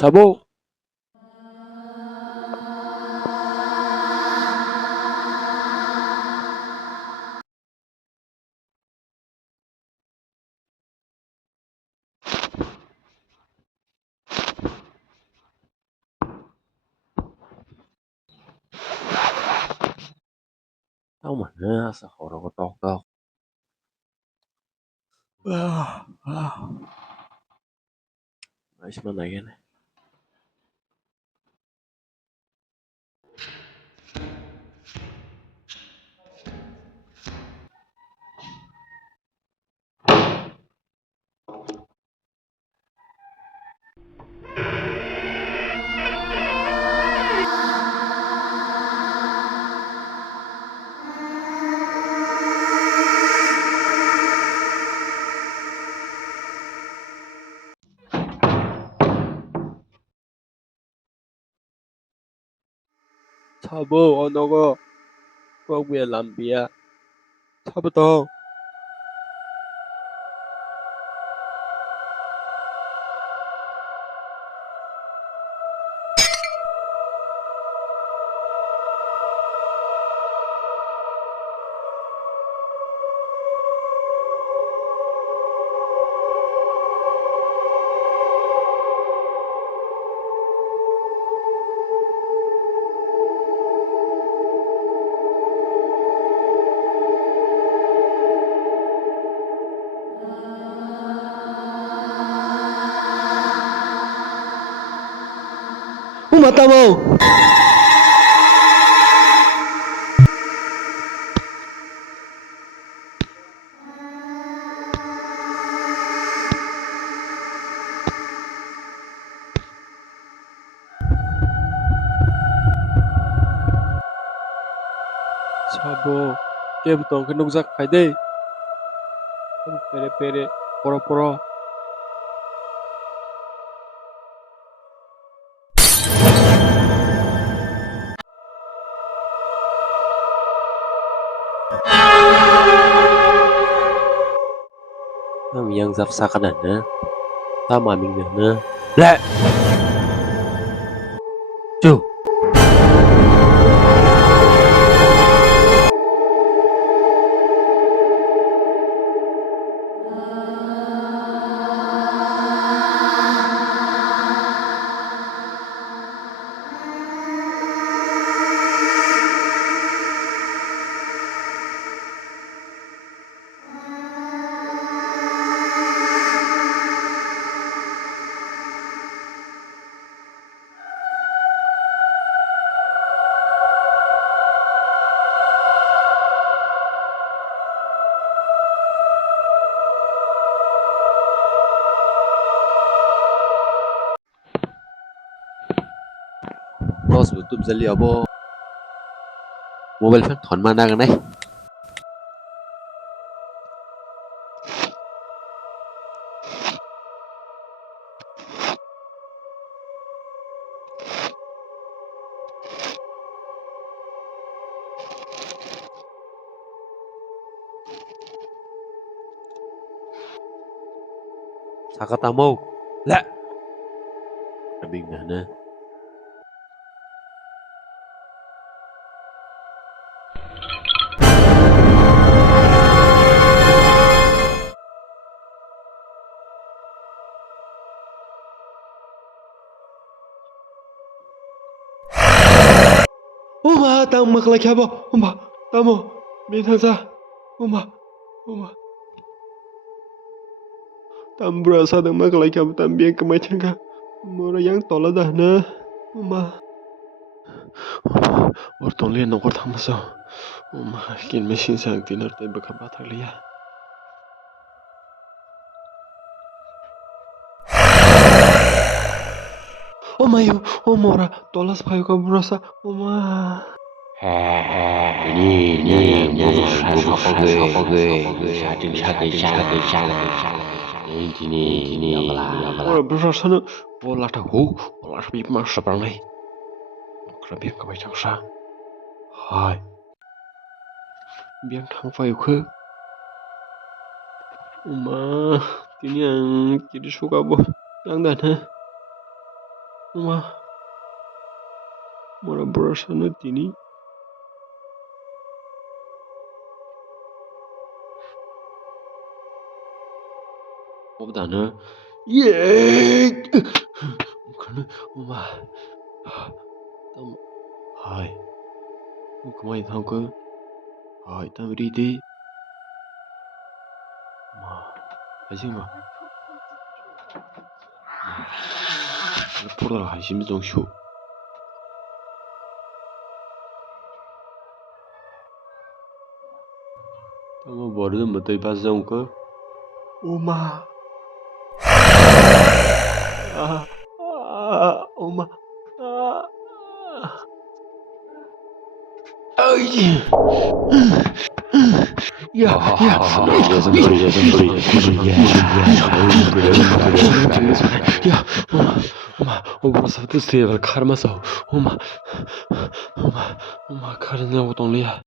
자보. Tao mà nó sao khổ đâu có to đâu. Nói xem này cái này. 자보 언어가 거구에 람비야. 차부터. Matamu. Sabo, kia butong kenung zak kai dei. Kamu pere poro. Nam yang zap sakadan na. Tama ming na. Lẹ. Chu. Tos YouTube jali abo. Mobile phone thon mana cái này. Sakatamu. Lẹ. Mình na. Uma, tang maklaki abo. Uma, tamo. Bintang sa. Uma. Tam berasa dang maklaki abo tam biang kemai changa. Mora yang tola dah na. Uma. और तो ले नौकर था मसा किन मशीन से दिनर ते बका बात लिया ओ मायो ओ मोरा तोलास भाई को भरोसा ओ मा Ora berasa na bola ta ho bola bi ma sa này kra bi ka bai chang sa hai biang thang phai khu mà cái này chỉ đi số cao bộ đang đặt ha 엄마, 뭐라 불어서는 뛰니? 보다는 예. 그러는 엄마, 땀, 하이, 그만이 당근, 하이, 땀 리디, 엄마, 아직마, 보라 한심 좀 쇼. 땀 버리는 못해 봤어, 그, 엄마. 엄마, 아이, 야, 엄마, 사부스티에 칼 맞어, 엄마, 칼은 내 오동리야.